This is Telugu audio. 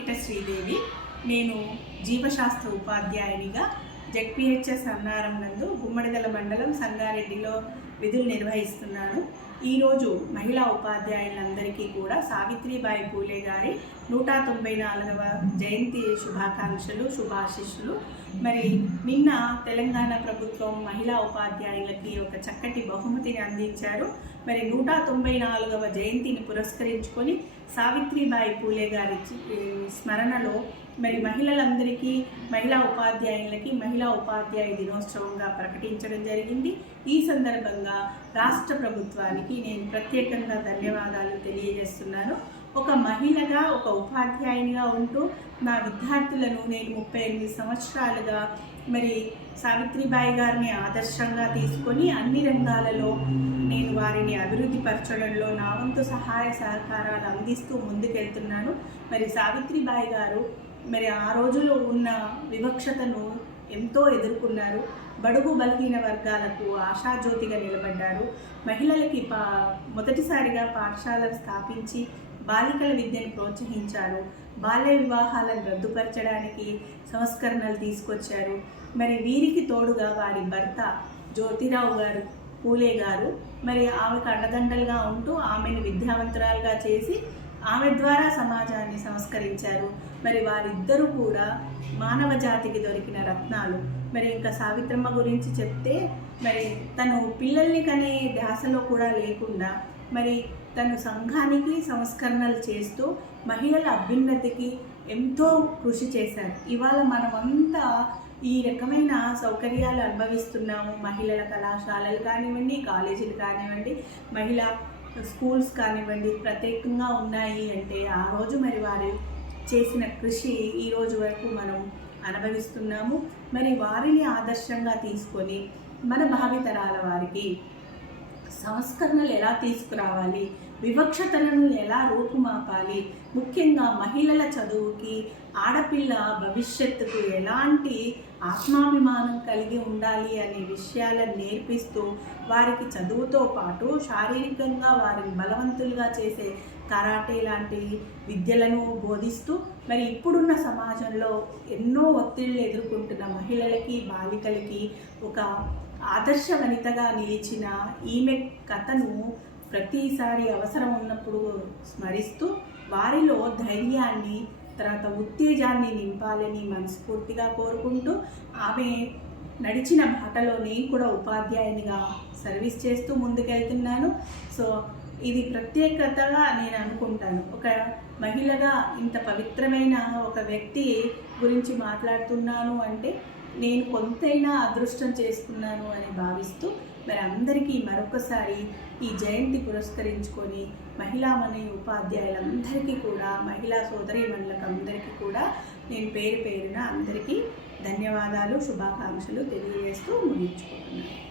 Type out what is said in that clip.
వాకిట శ్రీదేవి నేను జీవశాస్త్ర ఉపాధ్యాయునిగా జెడ్పిహెచ్ఎస్ అన్నారం నందు గుమ్మడిదల మండలం సంగారెడ్డిలో విధులు నిర్వహిస్తున్నాను. ఈరోజు మహిళా ఉపాధ్యాయులందరికీ కూడా సావిత్రిబాయి పూలే గారి నూట తొంభై నాలుగవ జయంతి శుభాకాంక్షలు శుభాశిష్యులు మరి నిన్న తెలంగాణ ప్రభుత్వం మహిళా ఉపాధ్యాయులకి ఒక చక్కటి బహుమతిని అందించారు. మరి నూట తొంభై నాలుగవ జయంతిని పురస్కరించుకొని సావిత్రిబాయి పూలే గారి స్మరణలో మరి మహిళలందరికీ మహిళా ఉపాధ్యాయులకి మహిళా ఉపాధ్యాయ దినోత్సవంగా ప్రకటించడం జరిగింది. ఈ సందర్భంగా రాష్ట్ర ప్రభుత్వానికి నేను ప్రత్యేకంగా ధన్యవాదాలు తెలియజేస్తున్నాను. ఒక మహిళగా ఒక ఉపాధ్యాయునిగా ఉంటూ నా విద్యార్థులను నేను ముప్పై ఎనిమిది సంవత్సరాలుగా మరి సావిత్రిబాయి గారిని ఆదర్శంగా తీసుకొని అన్ని రంగాలలో నేను వారిని అభివృద్ధి పరచడంలో నా వంతు సహాయ సహకారాలు అందిస్తూ ముందుకెళ్తున్నాను. మరి సావిత్రిబాయి గారు మరి ఆ రోజుల్లో ఉన్న వివక్షతను ఎంతో ఎదుర్కొన్నారు. బడుగు బలహీన వర్గాలకు ఆశాజ్యోతిగా నిలబడ్డారు. మహిళలకి పా మొదటిసారిగా పాఠశాలలు స్థాపించి బాలికల విద్యను ప్రోత్సహించారు. బాల్య వివాహాలను రద్దుపరచడానికి సంస్కరణలు తీసుకొచ్చారు. మరి వీరికి తోడుగా వారి భర్త జ్యోతిరావు గారు పూలే గారు మరి ఆమెకు అండదండలుగా ఉంటూ ఆమెను విద్యావంతురాలుగా చేసి ఆమె ద్వారా సమాజాన్ని సంస్కరించారు. మరి వారిద్దరూ కూడా మానవ జాతికి దొరికిన రత్నాలు. మరి ఇంకా సావిత్రమ్మ గురించి చెప్తే మరి తను పిల్లల్ని కనే ధ్యాసలో కూడా లేకుండా మరి తను సంఘానికి సంస్కరణలు చేస్తూ మహిళల అభ్యున్నతికి ఎంతో కృషి చేశారు. ఇవాళ మనమంతా ఈ రకమైన సౌకర్యాలు అనుభవిస్తున్నాము. మహిళల కళాశాలలు కానివ్వండి కాలేజీలు కానివ్వండి మహిళా స్కూల్స్ కానివ్వండి ప్రత్యేకంగా ఉన్నాయి అంటే ఆ రోజు మరి వారు చేసిన కృషి ఈ రోజు వరకు మనం అనుభవిస్తున్నాము. మరి వారిని ఆదర్శంగా తీసుకొని మన భావితరాల వారికి సంస్కరణలు ఎలా తీసుకురావాలి? వివక్షతలను ఎలా రూపుమాపాలి? ముఖ్యంగా మహిళల చదువుకి ఆడపిల్ల భవిష్యత్తుకు ఎలాంటి ఆత్మాభిమానం కలిగి ఉండాలి అనే విషయాలను నేర్పిస్తూ వారికి చదువుతో పాటు శారీరకంగా వారిని బలవంతులుగా చేసే కరాటే లాంటి విద్యలను బోధిస్తూ మరి ఇప్పుడున్న సమాజంలో ఎన్నో ఒత్తిళ్ళు ఎదుర్కొంటున్న మహిళలకి బాలికలకి ఒక ఆదర్శవనితగా నిలిచిన ఈమె కథను ప్రతిసారి అవసరం ఉన్నప్పుడు స్మరిస్తూ వారిలో ధైర్యాన్ని తర్వాత ఉత్తేజాన్ని నింపాలని మనస్ఫూర్తిగా కోరుకుంటూ ఆమె నడిచిన బాటలో నేను కూడా ఉపాధ్యాయునిగా సర్వీస్ చేస్తూ ముందుకెళ్తున్నాను. సో ఇది ప్రత్యేకతగా నేను అనుకుంటాను. ఒక మహిళగా ఇంత పవిత్రమైన ఒక వ్యక్తి గురించి మాట్లాడుతున్నాను అంటే నేను కొంతైనా అదృష్టం చేసుకున్నాను అని భావిస్తూ మరి అందరికీ మరొకసారి ఈ జయంతి పురస్కరించుకొని మహిళామణి ఉపాధ్యాయులందరికీ కూడా మహిళా సోదరి మండలకు అందరికీ కూడా నేను పేరు పేరున అందరికీ ధన్యవాదాలు శుభాకాంక్షలు తెలియజేస్తూ ముగించుకుంటున్నాను.